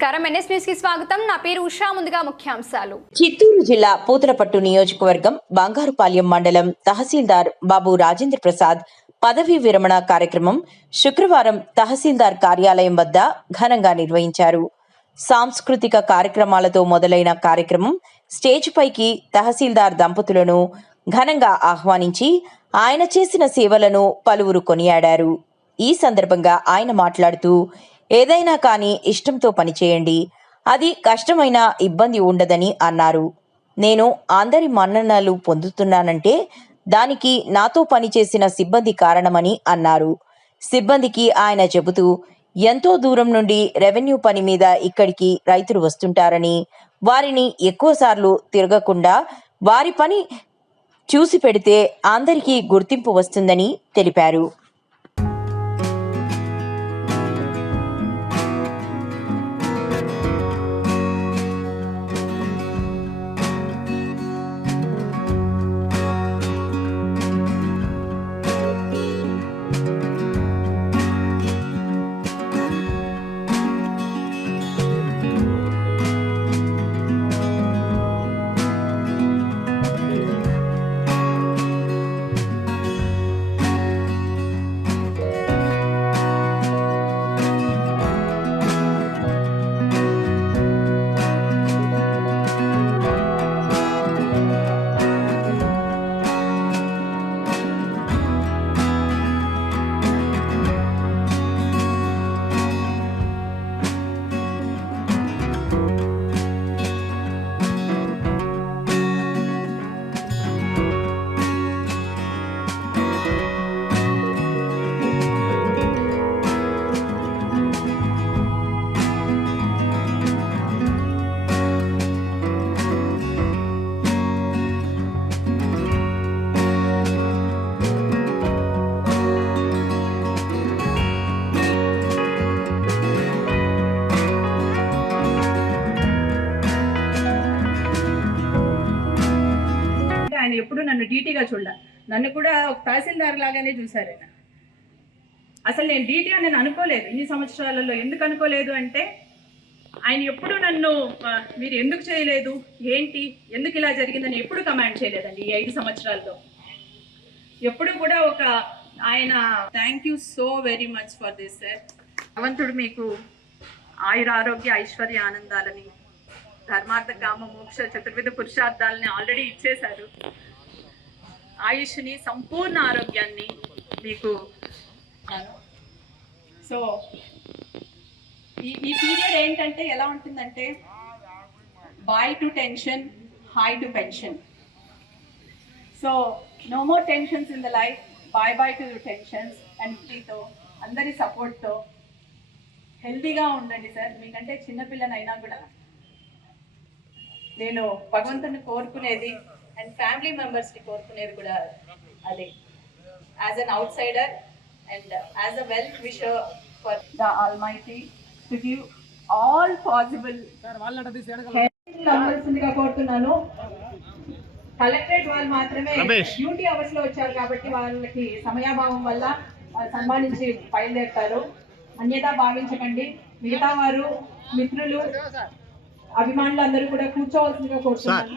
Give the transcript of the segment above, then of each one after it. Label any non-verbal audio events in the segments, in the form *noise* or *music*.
నమస్కారం. ఎన్ఎస్ న్యూస్కి స్వాగతం. నా పేరు ఉషా. ముందుగా ముఖ్యాంశాలు. చిత్తూరు జిల్లా పూతలపట్టు నియోజకవర్గం బంగారుపాలెం మండలం తహసీల్దార్ బాబు రాజేంద్ర ప్రసాద్ పదవీ విరమణ కార్యక్రమం శుక్రవారం తహసీల్దార్ కార్యాలయం వద్ద ఘనంగా నిర్వహించారు. సాంస్కృతిక కార్యక్రమాలతో మొదలైన కార్యక్రమం స్టేజ్ పైకి తహసీల్దార్ దంపతులను ఘనంగా ఆహ్వానించి ఆయన చేసిన సేవలను పలువురు కొనియాడారు. ఈ సందర్భంగా ఆయన మాట్లాడుతూ ఏదైనా కానీ ఇష్టంతో పనిచేయండి. అది కష్టమైన ఇబ్బంది ఉండదని అన్నారు. నేను అందరి మన్ననలు పొందుతున్నానంటే దానికి నాతో పనిచేసిన సిబ్బంది కారణమని అన్నారు. సిబ్బందికి ఆయన చెబుతూ ఎంతో దూరం నుండి రెవెన్యూ పని మీద ఇక్కడికి రైతులు వస్తుంటారని వారిని ఎక్కువసార్లు తిరగకుండా వారి పని చూసి పెడితే అందరికీ గుర్తింపు వస్తుందని తెలిపారు. డీటీగా చూడాలి. నన్ను కూడా ఒక తహసీల్దార్ లాగానే చూశారు ఆయన. అసలు నేను డీటీ అని నేను అనుకోలేదు. ఇన్ని సంవత్సరాలలో ఎందుకు అనుకోలేదు అంటే ఆయన ఎప్పుడు నన్ను మీరు ఎందుకు చేయలేదు? ఏంటి? ఎందుకు ఇలా జరిగిందని ఎప్పుడు కమాండ్ చేయలేదండి ఈ ఐదు సంవత్సరాల్లో ఎప్పుడు కూడా ఒక ఆయన thank you so very much for this sir భగవంతుడు మీకు ఆయుర ఆరోగ్య ఐశ్వర్య ఆనందాలని ధర్మార్థ కామ మోక్ష చతుర్విధ పురుషార్థాలని ఆల్రెడీ ఇచ్చేశారు. ఆయుష్ని సంపూర్ణ ఆరోగ్యాన్ని మీకు సో ఈ ఈ పీరియడ్ ఏంటంటే ఎలా ఉంటుందంటే bye to tension hi to pension so no more tensions in the life bye bye to tensions and ఫ్రీతో అందరి సపోర్ట్తో హెల్దీగా ఉండండి సార్ మీకంటే చిన్నపిల్లనైనా కూడా. నేను భగవంతుని కోరుకునేది అండ్ ఫ్యామిలీ మెంబర్స్ని కోరుకునేది కూడా అదే. As an outsider and as a well wisher for the almighty to give all possible కోరుతున్నాను. కలెక్టరేట్ వాళ్ళు మాత్రమే డ్యూటీ అవర్స్లో వచ్చారు కాబట్టి వాళ్ళకి సమయాభావం వల్ల వాళ్ళు సన్మానించి బయలుదేరుతారు. అన్యతా భావించకండి. మిగతా వారు మిత్రులు అభిమానులు అందరూ కూడా కూర్చోవలసిందిగా కోరుతున్నాను.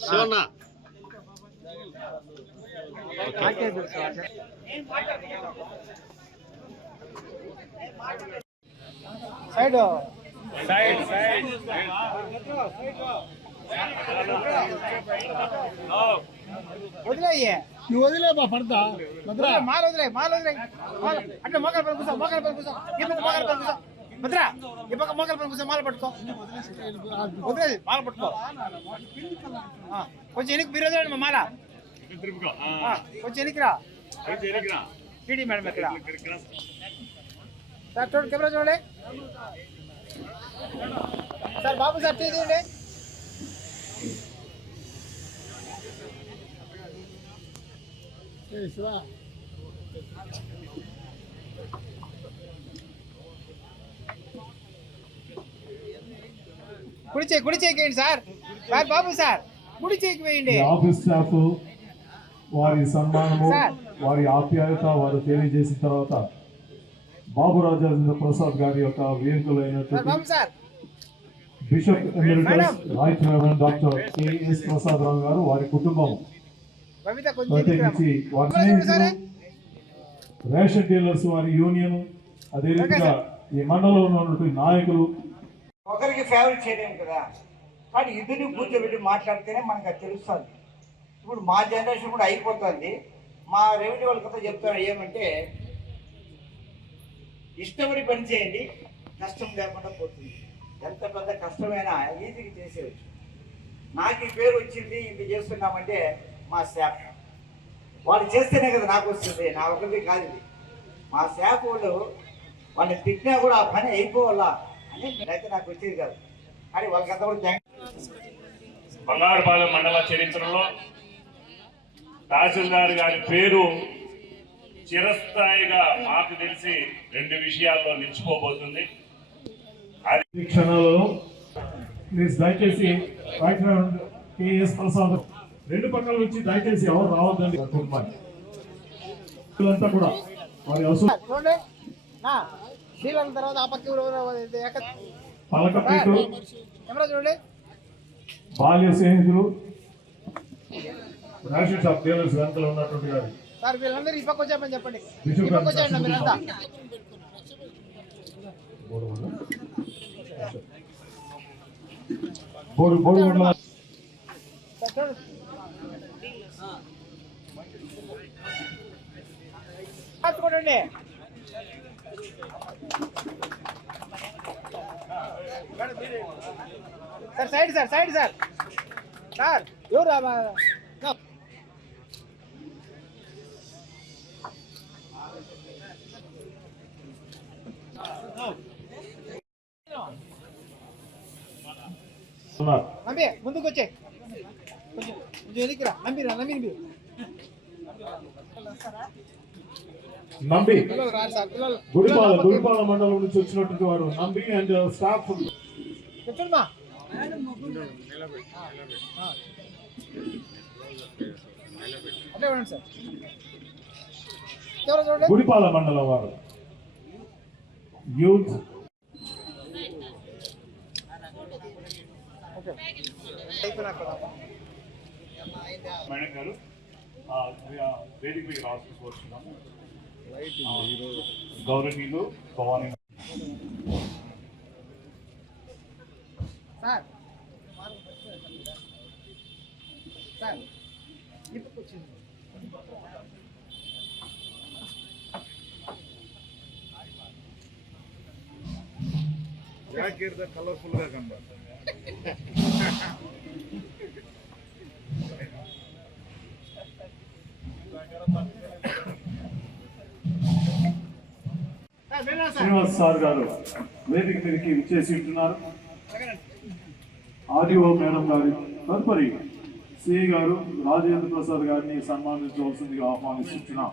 శివన్న. ఉన్నావా శివన్న వదిలేయ్యే నువ్వు వదిలేబా పడతా. మాల వదిలే మాల వదిలే. అంటే మోకాల పైన కూర్చో మోకాల పైన కూర్చో. మోకాల పైన కూర్చో. భద్రా ఈ పక్క మోకాల పైన మాల పట్టుకో. వదిలేదు మాల పట్టుకో. కొంచెం ఎనికి మీరు వదిలేండి మా మాల. కొంచెం ఎనికిరా టీడీ మేడం ఎక్కడ? సార్ చూడండి కెమెరా చూడండి. సార్ బాబు సార్ తీయండి. ఏ శివ. కుడి చేయి కుడి సార్ సార్. బాబు సార్ కుడి చేయికి వేయండి ఆఫీస్ స్టాఫ్ వారి సన్మానము. వారి ఆప్యాయత వారు తెలియజేసిన తర్వాత బాబు రాజేంద్ర ప్రసాద్ గారి యొక్క వేదికలైనటువంటి bishop emeritus. Right reverend doctor KS Prasad Rao గారు వారి కుటుంబం ప్రత్యేకించి రేషన్ డీలర్స్ వారి యూనియన్ అదే రీతిగా ఈ మండలంలో ఉన్నటువంటి నాయకులు ఒకరికి ఫేవరెట్ చేయలేము కదా. కానీ ఇద్దరిని కూర్చోబెట్టి మాట్లాడితేనే మనకు అది తెలుస్తుంది. ఇప్పుడు మా జనరేషన్ కూడా అయిపోతుంది. మా రెవెన్యూ వాళ్ళ కథ చెప్తారు ఏమంటే ఇష్టపడి పని చేయండి కష్టం లేకుండా పోతుంది. ఎంత పెద్ద కష్టమైనా ఈజీగా చేసేయచ్చు. నాకు ఈ పేరు వచ్చింది ఇది చేస్తున్నామంటే మా శాఖ వాళ్ళు చేస్తేనే కదా నాకు వస్తుంది. నా ఒకరిది కాదు మా శాఖ వాళ్ళు వాళ్ళని తిట్టినా కూడా ఆ పని అయిపోవాలా? అయితే నాకు వచ్చేది కాదు. కానీ వాళ్ళకంతా కూడా థ్యాంక్ బంగారుపాలెం మండల చరిత్రలో తహసీల్దార్ గారి పేరు చిరస్థాయిగా మాకు తెలిసి రెండు విషయాల్లో నిలిచిపోబోతుంది. ఈ క్షణాలలో ప్లీజ్ దయచేసి కెఎస్ ప్రసాద్. రెండు పక్కల నుంచి దయచేసి ఎవరు రావద్దండి. కుటుంబాన్ని కూడా వారి అవసరం. సార్, చూడండి నా శ్రీలంక తర్వాత ఆ పక్క కెమెరా చూడండి. బాల్య స్నేహితులు. రేషన్ షాప్ డీలర్స్ వెనకలో ఉన్నటువంటి గారు సార్ వీళ్ళందరూ ఈ పక్క వచ్చామని చెప్పండి. ఈ పక్క వచ్చేయండి మీరంతా. Bore bore. చూడండి. Sir side sir side sir. Sir ఎవరు నంబి ముందుకు వచ్చే. కొంచెం కొంచెం వెనక్కిరా నంబిరా నంబి నంబి నంబి. గుడిపాల గుడిపాల మండలం నుంచి వచ్చినటువంటి వారు నంబి అండ్ స్టాఫ్ గుడిపాల మండలం వారు. యూత్ మేడం గారు వేదిక రావాల్సి కోరుతున్నాము ఆ, గౌరవనీయులు భవానీ సార్ సార్ ఇప్పుడు వచ్చింది కలర్ఫుల్గా కనబడుతుంది *laughs* శ్రీనివాస్ సార్ గారు వేదిక మీదకి ఇచ్చేసి ఉంటున్నారు ఆర్డీఓ మేడం గారు తదుపరి సిఐ గారు రాజేంద్ర ప్రసాద్ గారిని సన్మానించవలసిందిగా ఆహ్వానిస్తున్నాం